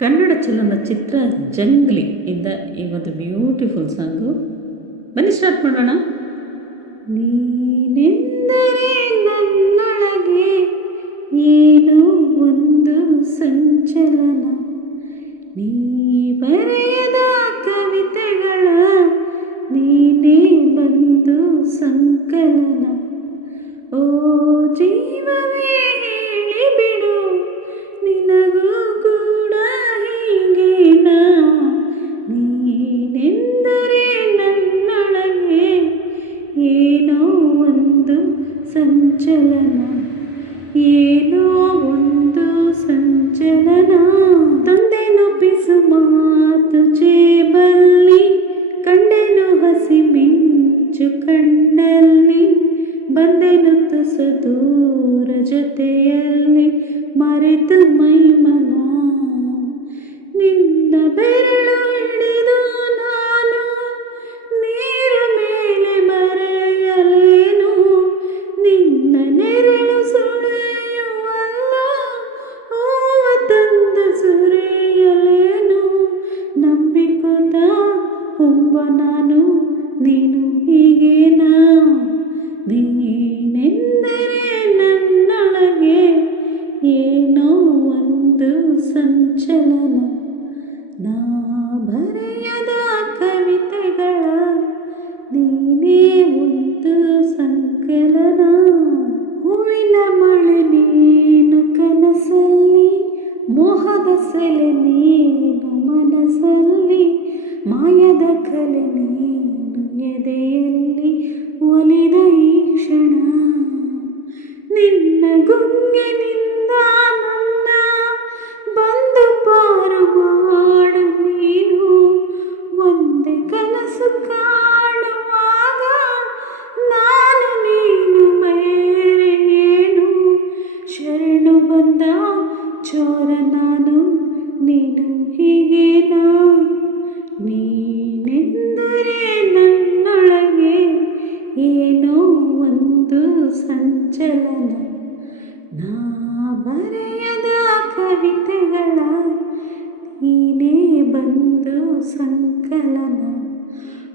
ಕನ್ನಡ ಚಲನಚಿತ್ರ ಜಂಗ್ಲಿ ಇಂದ ಈ ಒಂದು ಬ್ಯೂಟಿಫುಲ್ ಸಾಂಗು ಬನ್ನಿ ಸ್ಟಾರ್ಟ್ ಮಾಡೋಣ. ನೀನೆಂದರೆ ನನ್ನೊಳಗೆ ಏನೋ ಒಂದು ಸಂಚಲನ. ನೀ ಬರೆಯದ ಕವಿತೆಗಳ ನೀನೇ ಬಂದು ಸಂಕಲನ. ಓ ಜೀವವೇ ಸಂಚಲನ. ಏನೋ ಒಂದು ಸಂಚಲನ. ತಂದೆನು ಪಿಸು ಮಾತು ಜೇಬಲ್ಲಿ, ಕಂಡೆನು ಹಸಿ ಮಿಂಚು ಕಣ್ಣಲ್ಲಿ ಬಂದೆನು ತುಸು ದೂರ ಜೊತೆಯಲ್ಲಿ ಮರೆತು ನಾನು, ನೀನು ಹೀಗೇನಾ? ನೀನೆಂದರೆ ನನ್ನೊಳಗೆ ಏನೋ ಒಂದು ಸಂಚಲನ. ನಾ ಬರೆಯದ ಕವಿತೆಗಳ, ನೀನೇ ಒಂದು ಸಂಕಲನ. ಹೂವಿನ ಮಳೆ ನೀನು ಕನಸಲ್ಲಿ, ಮೋಹದ ಸೆಲೆ ನೀನು ಮನಸ್ಸಲ್ಲಿ ಮಾಯದ ಕಲೆ ನೀನು ಎದೆಯಲ್ಲಿ ಒಲಿದ ಈ ಕ್ಷಣ. ನಿನ್ನ ಗುಂಗಿನಿಂದ ನನ್ನ ಬಂದು ಪಾರು ಮಾಡು ನೀನು. ಒಂದೇ ಕನಸು ಕಾಣುವಾಗ ನಾನು ನೀನು ಬೇರೆ ಏನು. ಶರಣು ಬಂದ ಚೋರ ನಾನು, ನೀನು ಹೀಗೇನಾ ನೀನೆಂದರೆ ನನ್ನೊಳಗೆ ಏನೋ ಒಂದು ಸಂಚಲನ. ನಾ ಬರೆಯದ ಕವಿತೆಗಳ ನೀನೇ ಬಂದು ಸಂಕಲನ.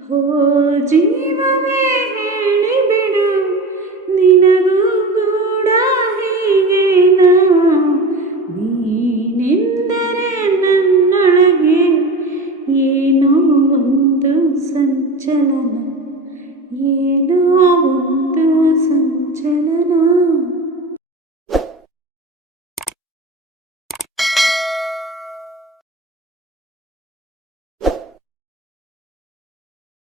ಹೋ ಜೀವವೇ ಒಂದು ಸಂಚಲನ ಏನೋ ಒಂದು ಸಂಚಲನ